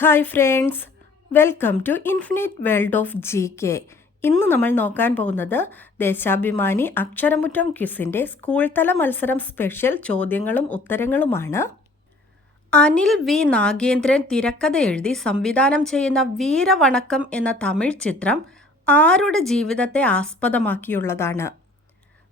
Hi friends, welcome to infinite world of GK. ഇന്ന് നമ്മൾ നോക്കാൻ പോകുന്നത് ദേശാഭിമാനി അക്ഷരമുറ്റം ക്വിസിൻ്റെ സ്കൂൾ തല മത്സരം സ്പെഷ്യൽ ചോദ്യങ്ങളും ഉത്തരങ്ങളുമാണ്. അനിൽ വി നാഗേന്ദ്രൻ തിരക്കഥ എഴുതി സംവിധാനം ചെയ്യുന്ന വീരവണക്കം എന്ന തമിഴ് ചിത്രം ആരുടെ ജീവിതത്തെ ആസ്പദമാക്കിയുള്ളതാണ്?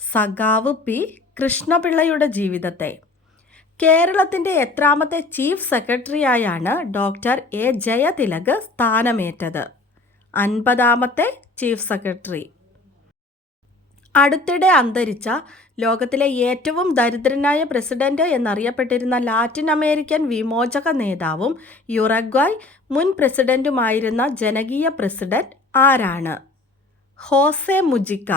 സഖാവ് പി കൃഷ്ണപിള്ളയുടെ ജീവിതത്തെ. കേരളത്തിൻ്റെ എത്രാമത്തെ ചീഫ് സെക്രട്ടറിയായാണ് ഡോക്ടർ എ ജയതിലക് സ്ഥാനമേറ്റത്? 50ാമത്തെ ചീഫ് സെക്രട്ടറി. അടുത്തിടെ അന്തരിച്ച ലോകത്തിലെ ഏറ്റവും ദരിദ്രനായ പ്രസിഡന്റ് എന്നറിയപ്പെട്ടിരുന്ന ലാറ്റിൻ അമേരിക്കൻ വിമോചക നേതാവും യുറഗ്വായ് മുൻ പ്രസിഡന്റുമായിരുന്ന ജനകീയ പ്രസിഡന്റ് ആരാണ്? ഹോസെ മുജിക്ക.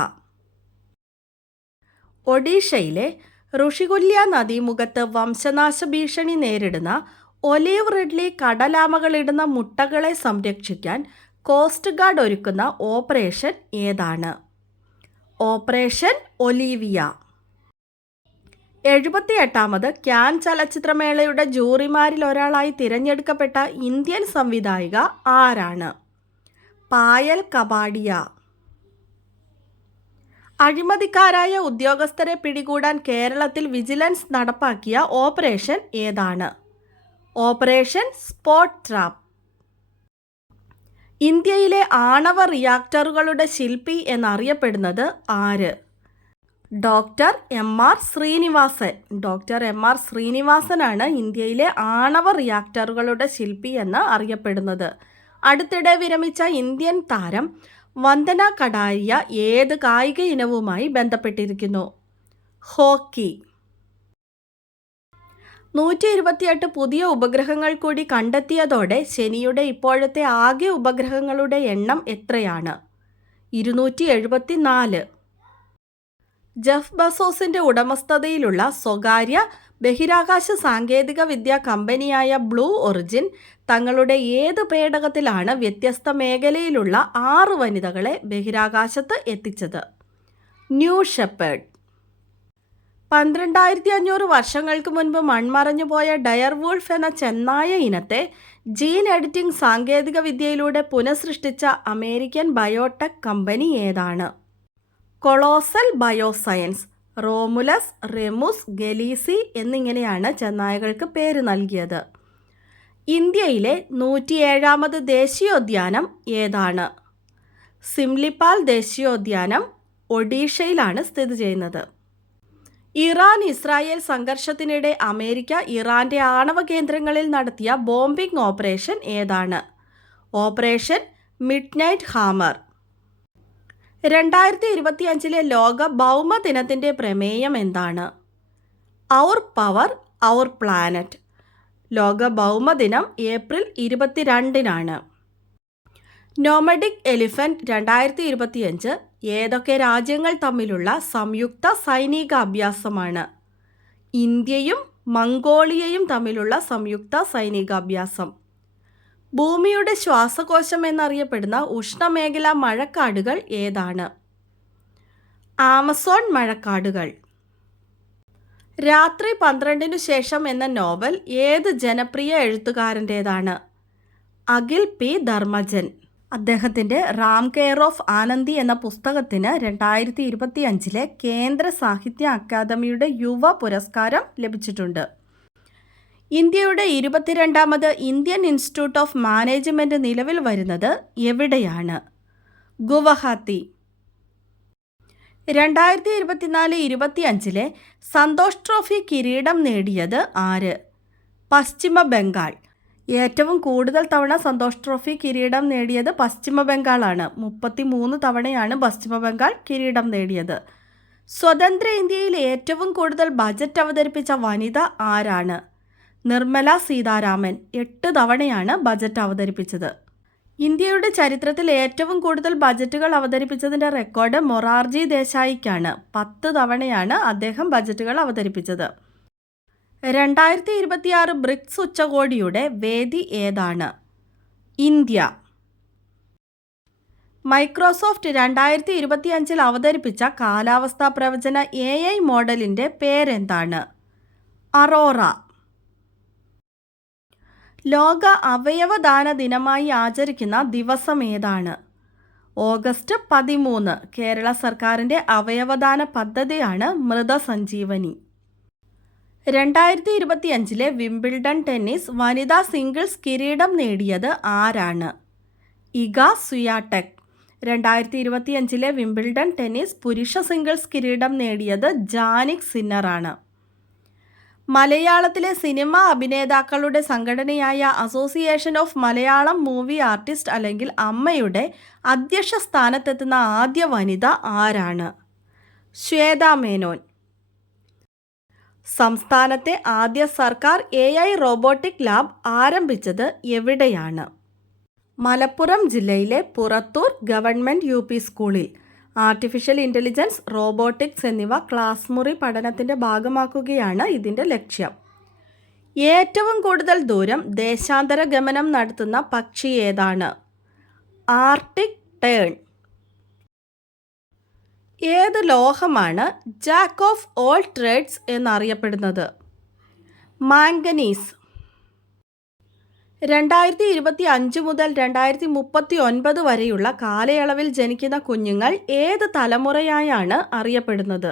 ഒഡീഷയിലെ ഋഷികുല്യ നദീമുഖത്ത് വംശനാശ ഭീഷണി നേരിടുന്ന ഒലീവ് റിഡ്ലി കടലാമകളിടുന്ന മുട്ടകളെ സംരക്ഷിക്കാൻ കോസ്റ്റ് ഗാർഡ് ഒരുക്കുന്ന ഓപ്പറേഷൻ ഏതാണ്? Operation Olivia. 78ാമത് കാൻ ചലച്ചിത്രമേളയുടെ ജൂറിമാരിൽ ഒരാളായി തിരഞ്ഞെടുക്കപ്പെട്ട ഇന്ത്യൻ സംവിധായിക ആരാണ്? പായൽ കപാഡിയ. അഴിമതിക്കാരായ ഉദ്യോഗസ്ഥരെ പിടികൂടാൻ കേരളത്തിൽ വിജിലൻസ് നടപ്പാക്കിയ ഓപ്പറേഷൻ ഏതാണ്? Operation spot trap. ഇന്ത്യയിലെ ആണവ റിയാക്ടറുകളുടെ ശില്പി എന്നറിയപ്പെടുന്നത് ആര്? Doctor M.R. Sreenivasan. Doctor M.R. ശ്രീനിവാസനാണ് ഇന്ത്യയിലെ ആണവ റിയാക്ടറുകളുടെ ശില്പി എന്ന് അറിയപ്പെടുന്നത്. അടുത്തിടെ വിരമിച്ച ഇന്ത്യൻ താരം വന്ദന കടാരിയ ഏത് കായിക ഇനവുമായി ബന്ധപ്പെട്ടിരിക്കുന്നു? ഹോക്കി. 128 പുതിയ ഉപഗ്രഹങ്ങൾ കൂടി കണ്ടെത്തിയതോടെ ശനിയുടെ ഇപ്പോഴത്തെ ആകെ ഉപഗ്രഹങ്ങളുടെ എണ്ണം എത്രയാണ്? 274. ജെഫ് ബസോസിന്റെ ഉടമസ്ഥതയിലുള്ള സ്വകാര്യ ബഹിരാകാശ സാങ്കേതിക വിദ്യാ കമ്പനിയായ ബ്ലൂ ഒറിജിൻ തങ്ങളുടെ ഏത് പേടകത്തിലാണ് വ്യത്യസ്ത മേഖലയിലുള്ള 6 വനിതകളെ ബഹിരാകാശത്ത് എത്തിച്ചത്? New shepherd. 12500 വർഷങ്ങൾക്ക് മുൻപ് മൺമറഞ്ഞുപോയ ഡയർവൂൾഫ് എന്ന ചെന്നായ ഇനത്തെ ജീൻ എഡിറ്റിംഗ് സാങ്കേതിക വിദ്യയിലൂടെ പുനഃസൃഷ്ടിച്ച അമേരിക്കൻ ബയോടെക് കമ്പനി ഏതാണ്? Colossal bioscience. റോമുലസ്, റെമുസ്, ഗലീസി എന്നിങ്ങനെയാണ് ചെന്നായകൾക്ക് പേര് നൽകിയത്. ഇന്ത്യയിലെ 107ാമത് ദേശീയോദ്യാനം ഏതാണ്? സിംലിപാൽ ദേശീയോദ്യാനം ഒഡീഷയിലാണ് സ്ഥിതി ചെയ്യുന്നത്. ഇറാൻ ഇസ്രായേൽ സംഘർഷത്തിനിടെ അമേരിക്ക ഇറാന്റെ ആണവ കേന്ദ്രങ്ങളിൽ നടത്തിയ ബോംബിംഗ് ഓപ്പറേഷൻ ഏതാണ്? Operation midnight hammer. 2025 ലോക ഭൗമ ദിനത്തിൻ്റെ പ്രമേയം എന്താണ്? അവർ പവർ അവർ പ്ലാനറ്റ്. ലോക ഭൗമദിനം ഏപ്രിൽ 22-നാണ്. നോമഡിക് എലിഫന്റ് 2025 ഏതൊക്കെ രാജ്യങ്ങൾ തമ്മിലുള്ള സംയുക്ത സൈനിക അഭ്യാസമാണ്? ഇന്ത്യയും മംഗോളിയയും തമ്മിലുള്ള സംയുക്ത സൈനികാഭ്യാസം. ഭൂമിയുടെ ശ്വാസകോശം എന്നറിയപ്പെടുന്ന ഉഷ്ണമേഖലാ മഴക്കാടുകൾ ഏതാണ്? ആമസോൺ മഴക്കാടുകൾ. രാത്രി 12-നു ശേഷം എന്ന നോവൽ ഏത് ജനപ്രിയ എഴുത്തുകാരൻ്റേതാണ്? അഖിൽ പി ധർമ്മജൻ. അദ്ദേഹത്തിൻ്റെ റാം കെയർ ഓഫ് ആനന്ദി എന്ന പുസ്തകത്തിന് 2025 കേന്ദ്ര സാഹിത്യ അക്കാദമിയുടെ യുവ പുരസ്കാരം ലഭിച്ചിട്ടുണ്ട്. ഇന്ത്യയുടെ 22ാമത് ഇന്ത്യൻ ഇൻസ്റ്റിറ്റ്യൂട്ട് ഓഫ് മാനേജ്മെൻറ്റ് നിലവിൽ വരുന്നത് എവിടെയാണ്? ഗുവാഹത്തി. 2024-25 സന്തോഷ് ട്രോഫി കിരീടം നേടിയത് ആര്? പശ്ചിമ ബംഗാൾ. ഏറ്റവും കൂടുതൽ തവണ സന്തോഷ് ട്രോഫി കിരീടം നേടിയത് പശ്ചിമ ബംഗാളാണ്. 33 തവണയാണ് പശ്ചിമ ബംഗാൾ കിരീടം നേടിയത്. സ്വതന്ത്ര ഇന്ത്യയിൽ ഏറ്റവും കൂടുതൽ ബജറ്റ് അവതരിപ്പിച്ച വനിത ആരാണ്? നിർമ്മല സീതാരാമൻ. 8 തവണയാണ് ബജറ്റ് അവതരിപ്പിച്ചത്. ഇന്ത്യയുടെ ചരിത്രത്തിൽ ഏറ്റവും കൂടുതൽ ബജറ്റുകൾ അവതരിപ്പിച്ചതിൻ്റെ റെക്കോർഡ് മൊറാർജി ദേശായിക്കാണ്. 10 തവണയാണ് അദ്ദേഹം ബജറ്റുകൾ അവതരിപ്പിച്ചത്. 2026 ബ്രിക്സ് ഉച്ചകോടിയുടെ വേദി ഏതാണ്? ഇന്ത്യ. മൈക്രോസോഫ്റ്റ് 2025 അവതരിപ്പിച്ച കാലാവസ്ഥാ പ്രവചന AI മോഡലിൻ്റെ പേരെന്താണ്? അറോറ. ലോക അവയവദാന ദിനമായി ആചരിക്കുന്ന ദിവസം ഏതാണ്? ഓഗസ്റ്റ് 13. കേരള സർക്കാരിൻ്റെ അവയവദാന പദ്ധതിയാണ് മൃതസഞ്ജീവനി. 2025 വിംബിൾഡൺ ടെന്നീസ് വനിതാ സിംഗിൾസ് കിരീടം നേടിയത് ആരാണ്? ഇഗ സ്വിയാടെക്. 2025 വിംബിൾഡൺ ടെന്നീസ് പുരുഷ സിംഗിൾസ് കിരീടം നേടിയത് ജാനിക് സിന്നറാണ്. മലയാളത്തിലെ സിനിമാ അഭിനേതാക്കളുടെ സംഘടനയായ association of Malayalam movie artist അല്ലെങ്കിൽ അമ്മയുടെ അധ്യക്ഷ സ്ഥാനത്തെത്തുന്ന ആദ്യ വനിത ആരാണ്? ശ്വേതാ മേനോൻ. സംസ്ഥാനത്തെ ആദ്യ സർക്കാർ AI റോബോട്ടിക് ലാബ് ആരംഭിച്ചത് എവിടെയാണ്? മലപ്പുറം ജില്ലയിലെ പുറത്തൂർ ഗവൺമെൻറ് UP സ്കൂളിൽ. ആർട്ടിഫിഷ്യൽ ഇൻ്റലിജൻസ്, റോബോട്ടിക്സ് എന്നിവ ക്ലാസ് മുറി പഠനത്തിൻ്റെ ഭാഗമാക്കുകയാണ് ഇതിൻ്റെ ലക്ഷ്യം. ഏറ്റവും കൂടുതൽ ദൂരം ദേശാന്തര ഗമനം നടത്തുന്ന പക്ഷി ഏതാണ്? Arctic tern. ഏത് ലോഹമാണ് ജാക്ക് ഓഫ് ഓൾ ട്രേഡ്സ് എന്നറിയപ്പെടുന്നത്? മാംഗനീസ്. 2025 മുതൽ 2039 വരെയുള്ള കാലയളവിൽ ജനിക്കുന്ന കുഞ്ഞുങ്ങൾ ഏത് തലമുറയായാണ് അറിയപ്പെടുന്നത്?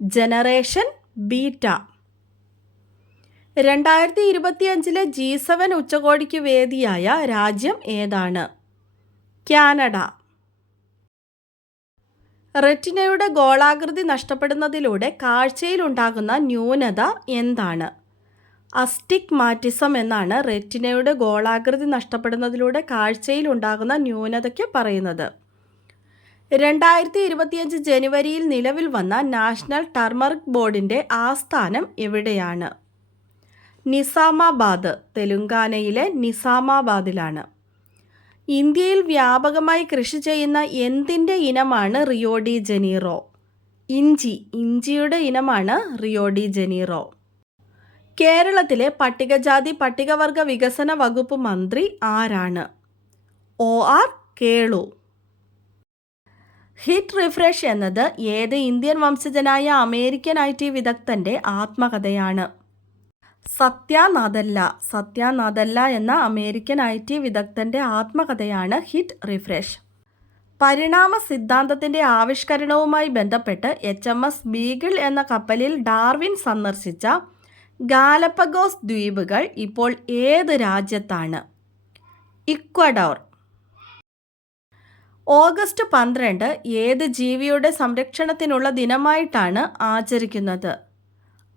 Generation beta. 2025 G7 ഉച്ചകോടിക്ക് വേദിയായ രാജ്യം ഏതാണ്? കാനഡ. റെറ്റിനയുടെ ഗോളാകൃതി നഷ്ടപ്പെടുന്നതിലൂടെ കാഴ്ചയിലുണ്ടാകുന്ന ന്യൂനത എന്താണ്? അസ്റ്റിഗ്മാറ്റിസം എന്നാണ് റെറ്റിനയുടെ ഗോളാകൃതി നഷ്ടപ്പെടുന്നതിലൂടെ കാഴ്ചയിൽ ഉണ്ടാകുന്ന ന്യൂനതയ്ക്ക് പറയുന്നത്. 2025 ജനുവരിയിൽ നിലവിൽ വന്ന നാഷണൽ ടർമറിക് ബോർഡിൻ്റെ ആസ്ഥാനം എവിടെയാണ്? നിസാമാബാദ്. തെലുങ്കാനയിലെ നിസാമാബാദിലാണ്. ഇന്ത്യയിൽ വ്യാപകമായി കൃഷി ചെയ്യുന്ന എന്തിൻ്റെ ഇനമാണ് റിയോ ഡി ജനീറോ? ഇഞ്ചി. ഇഞ്ചിയുടെ ഇനമാണ് റിയോ ഡി ജനീറോ. കേരളത്തിലെ പട്ടികജാതി പട്ടികവർഗ വികസന വകുപ്പ് മന്ത്രി ആരാണ്? OR കേളു. ഹിറ്റ് റിഫ്രഷ് എന്നത് ഏത് ഇന്ത്യൻ വംശജനായ അമേരിക്കൻ IT വിദഗ്ധൻ്റെ ആത്മകഥയാണ്? സത്യ നാദല്ല. സത്യ നാദല്ല എന്ന അമേരിക്കൻ IT വിദഗ്ധൻ്റെ ആത്മകഥയാണ് ഹിറ്റ് റിഫ്രഷ്. പരിണാമ സിദ്ധാന്തത്തിൻ്റെ ആവിഷ്കരണവുമായി ബന്ധപ്പെട്ട് HMS ബീഗിൾ എന്ന കപ്പലിൽ ഡാർവിൻ സന്ദർശിച്ച ഗാലപ്പഗോസ് ദ്വീപുകൾ ഇപ്പോൾ ഏത് രാജ്യത്താണ്? ഇക്വഡോർ. ഓഗസ്റ്റ് 12 ഏത് ജീവിയുടെ സംരക്ഷണത്തിനുള്ള ദിനമായിട്ടാണ് ആചരിക്കുന്നത്?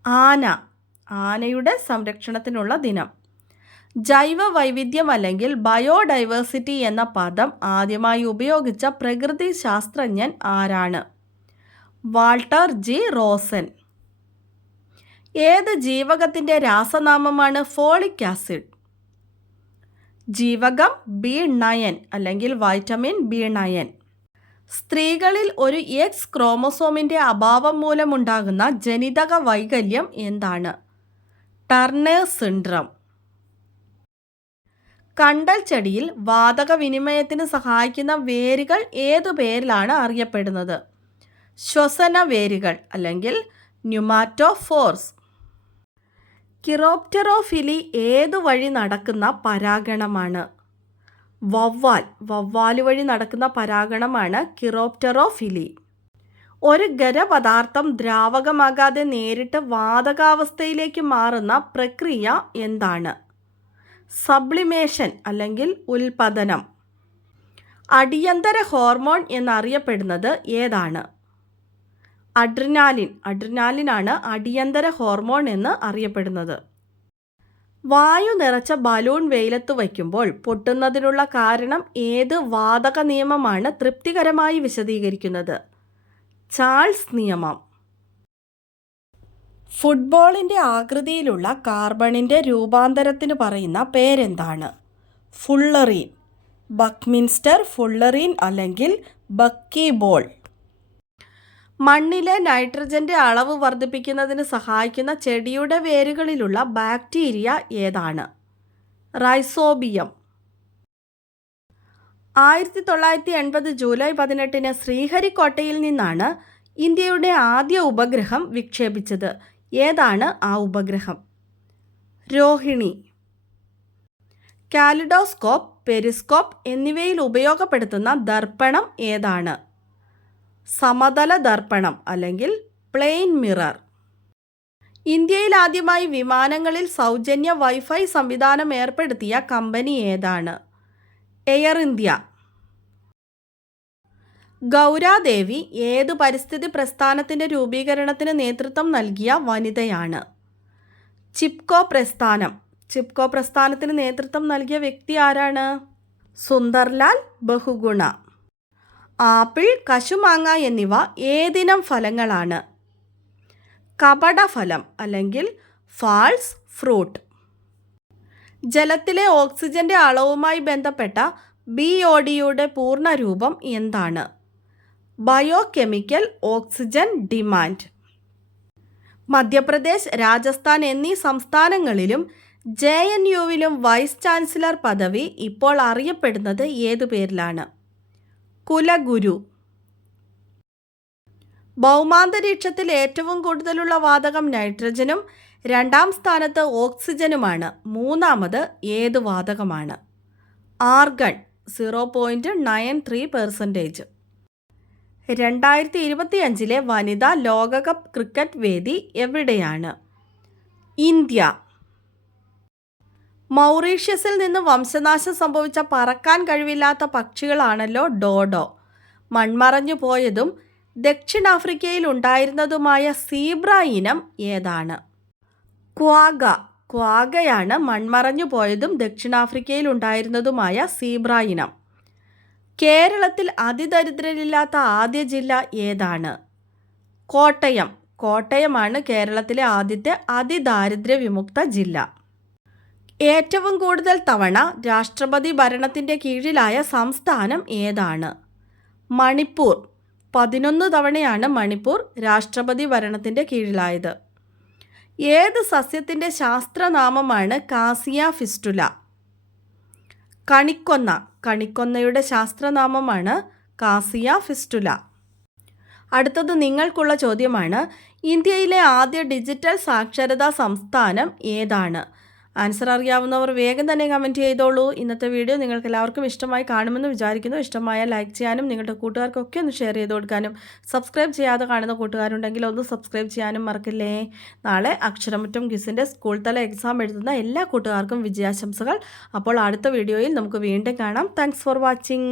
ആന. ആനയുടെ സംരക്ഷണത്തിനുള്ള ദിനം. ജൈവ വൈവിധ്യം അല്ലെങ്കിൽ ബയോഡൈവേഴ്സിറ്റി എന്ന പദം ആദ്യമായി ഉപയോഗിച്ച പ്രകൃതി ശാസ്ത്രജ്ഞൻ ആരാണ്? Walter G. റോസൻ. ഏത് ജീവകത്തിൻ്റെ രാസനാമമാണ് ഫോളിക് ആസിഡ്? ജീവകം B9 അല്ലെങ്കിൽ വൈറ്റമിൻ B9. സ്ത്രീകളിൽ ഒരു X ക്രോമസോമിൻ്റെ അഭാവം മൂലമുണ്ടാകുന്ന ജനിതക വൈകല്യം എന്താണ്? Turner's syndrome. കണ്ടൽ ചെടിയിൽ വാതക വിനിമയത്തിന് സഹായിക്കുന്ന വേരുകൾ ഏതു പേരിലാണ് അറിയപ്പെടുന്നത്? ശ്വസന വേരുകൾ അല്ലെങ്കിൽ ന്യൂമാറ്റോഫോർസ്. കിറോപ്റ്റെറോഫിലി ഏതു വഴി നടക്കുന്ന പരാഗണമാണ്? വവ്വാൽ. വവ്വാല് വഴി നടക്കുന്ന പരാഗണമാണ് കിറോപ്റ്റെറോഫിലി. ഒരു ഖരപദാർത്ഥം ദ്രാവകമാകാതെ നേരിട്ട് വാതകാവസ്ഥയിലേക്ക് മാറുന്ന പ്രക്രിയ എന്താണ്? സബ്ലിമേഷൻ അല്ലെങ്കിൽ ഉൽപതനം. അടിയന്തര ഹോർമോൺ എന്നറിയപ്പെടുന്നത് ഏതാണ്? അഡ്രിനാലിൻ. അഡ്രിനാലിനാണ് അടിയന്തര ഹോർമോൺ എന്ന് അറിയപ്പെടുന്നത്. വായു നിറച്ച ബലൂൺ വെയിലത്ത് വയ്ക്കുമ്പോൾ പൊട്ടുന്നതിനുള്ള കാരണം ഏത് വാതക നിയമമാണ് തൃപ്തികരമായി വിശദീകരിക്കുന്നത്? ചാൾസ് നിയമം. ഫുട്ബോളിൻ്റെ ആകൃതിയിലുള്ള കാർബണിൻ്റെ രൂപാന്തരത്തിന് പറയുന്ന പേരെന്താണ്? ഫുള്ളറീൻ. ബക്ക്മിൻസ്റ്റർ ഫുള്ളറീൻ അല്ലെങ്കിൽ ബക്കി ബോൾ. മണ്ണിലെ നൈട്രജൻ്റെ അളവ് വർദ്ധിപ്പിക്കുന്നതിന് സഹായിക്കുന്ന ചെടിയുടെ വേരുകളിലുള്ള ബാക്ടീരിയ ഏതാണ്? റൈസോബിയം. 1980 ജൂലൈ 18 ശ്രീഹരിക്കോട്ടയിൽ നിന്നാണ് ഇന്ത്യയുടെ ആദ്യ ഉപഗ്രഹം വിക്ഷേപിച്ചത്. ഏതാണ് ആ ഉപഗ്രഹം? രോഹിണി. കാലിഡോസ്കോപ്പ്, പെരിസ്കോപ്പ് എന്നിവയിൽ ഉപയോഗപ്പെടുത്തുന്ന ദർപ്പണം ഏതാണ്? സമതല ദർപ്പണം അല്ലെങ്കിൽ പ്ലെയിൻ മിറർ. ഇന്ത്യയിൽ ആദ്യമായി വിമാനങ്ങളിൽ സൗജന്യ വൈഫൈ സംവിധാനം ഏർപ്പെടുത്തിയ കമ്പനി ഏതാണ്? Air India. ഗൗരാദേവി ഏത് പരിസ്ഥിതി പ്രസ്ഥാനത്തിൻ്റെ രൂപീകരണത്തിന് നേതൃത്വം നൽകിയ വനിതയാണ്? ചിപ്കോ പ്രസ്ഥാനം. ചിപ്കോ പ്രസ്ഥാനത്തിന് നേതൃത്വം നൽകിയ വ്യക്തി ആരാണ്? സുന്ദർലാൽ ബഹുഗുണ. ആപ്പിൾ, കശുമാങ്ങ എന്നിവ ഏതിനം ഫലങ്ങളാണ്? കപടഫലം അല്ലെങ്കിൽ ഫാൾസ് ഫ്രൂട്ട്. ജലത്തിലെ ഓക്സിജന്റെ അളവുമായി ബന്ധപ്പെട്ട BODയുടെ പൂർണ്ണരൂപം എന്താണ്? Biochemical oxygen demand. Madhya Pradesh, Rajasthan എന്നീ സംസ്ഥാനങ്ങളിലും JNUവിലും വൈസ് ചാൻസലർ പദവി ഇപ്പോൾ അറിയപ്പെടുന്നത് ഏതു പേരിലാണ്? കുലഗുരു. ഭൗമാന്തരീക്ഷത്തിൽ ഏറ്റവും കൂടുതലുള്ള വാതകം നൈട്രജനും രണ്ടാം സ്ഥാനത്ത് ഓക്സിജനുമാണ്. മൂന്നാമത് ഏത് വാതകമാണ്? ആർഗൺ 0.93%. 2025 വനിതാ ലോകകപ്പ് ക്രിക്കറ്റ് വേദി എവിടെയാണ്? ഇന്ത്യ. മൗറീഷ്യസിൽ നിന്ന് വംശനാശം സംഭവിച്ച പറക്കാൻ കഴിവില്ലാത്ത പക്ഷികളാണല്ലോ ഡോഡോ. മൺമറഞ്ഞു പോയതും ദക്ഷിണാഫ്രിക്കയിൽ ഉണ്ടായിരുന്നതുമായ സീബ്ര ഇനം ഏതാണ്? ക്വാഗ. ക്വാഗയാണ് മൺമറഞ്ഞു പോയതും ദക്ഷിണാഫ്രിക്കയിൽ ഉണ്ടായിരുന്നതുമായ സീബ്ര ഇനം. കേരളത്തിൽ അതിദരിദ്രരില്ലാത്ത ആദ്യ ജില്ല ഏതാണ്? കോട്ടയം. കോട്ടയമാണ് കേരളത്തിലെ ആദ്യത്തെ അതിദാരിദ്ര്യ വിമുക്ത ജില്ല. ഏറ്റവും കൂടുതൽ തവണ രാഷ്ട്രപതി ഭരണത്തിൻ്റെ കീഴിലായ സംസ്ഥാനം ഏതാണ്? മണിപ്പൂർ. 11 തവണയാണ് മണിപ്പൂർ രാഷ്ട്രപതി ഭരണത്തിൻ്റെ കീഴിലായത്. ഏത് സസ്യത്തിൻ്റെ ശാസ്ത്രനാമമാണ് കാസിയ ഫിസ്റ്റുല? കണിക്കൊന്ന. കണിക്കൊന്നയുടെ ശാസ്ത്രനാമമാണ് കാസിയ ഫിസ്റ്റുല. അടുത്തത് നിങ്ങൾക്കുള്ള ചോദ്യമാണ്. ഇന്ത്യയിലെ ആദ്യ ഡിജിറ്റൽ സാക്ഷരതാ സംസ്ഥാനം ഏതാണ്? ആൻസർ അറിയാവുന്നവർ വേഗം തന്നെ കമൻറ്റ് ചെയ്തോളൂ. ഇന്നത്തെ വീഡിയോ നിങ്ങൾക്ക് എല്ലാവർക്കും ഇഷ്ടമായി കാണുമെന്ന് വിചാരിക്കുന്നു. ഇഷ്ടമായ ലൈക്ക് ചെയ്യാനും നിങ്ങളുടെ കൂട്ടുകാർക്കൊക്കെ ഒന്ന് ഷെയർ ചെയ്ത് കൊടുക്കാനും സബ്സ്ക്രൈബ് ചെയ്യാതെ കാണുന്ന കൂട്ടുകാരുണ്ടെങ്കിൽ ഒന്ന് സബ്സ്ക്രൈബ് ചെയ്യാനും മറക്കില്ലേ. നാളെ അക്ഷരമുറ്റം ക്വിസിൻ്റെ സ്കൂൾ തല എക്സാം എഴുതുന്ന എല്ലാ കൂട്ടുകാർക്കും വിജയാശംസകൾ. അപ്പോൾ അടുത്ത വീഡിയോയിൽ നമുക്ക് വീണ്ടും കാണാം. Thanks for watching.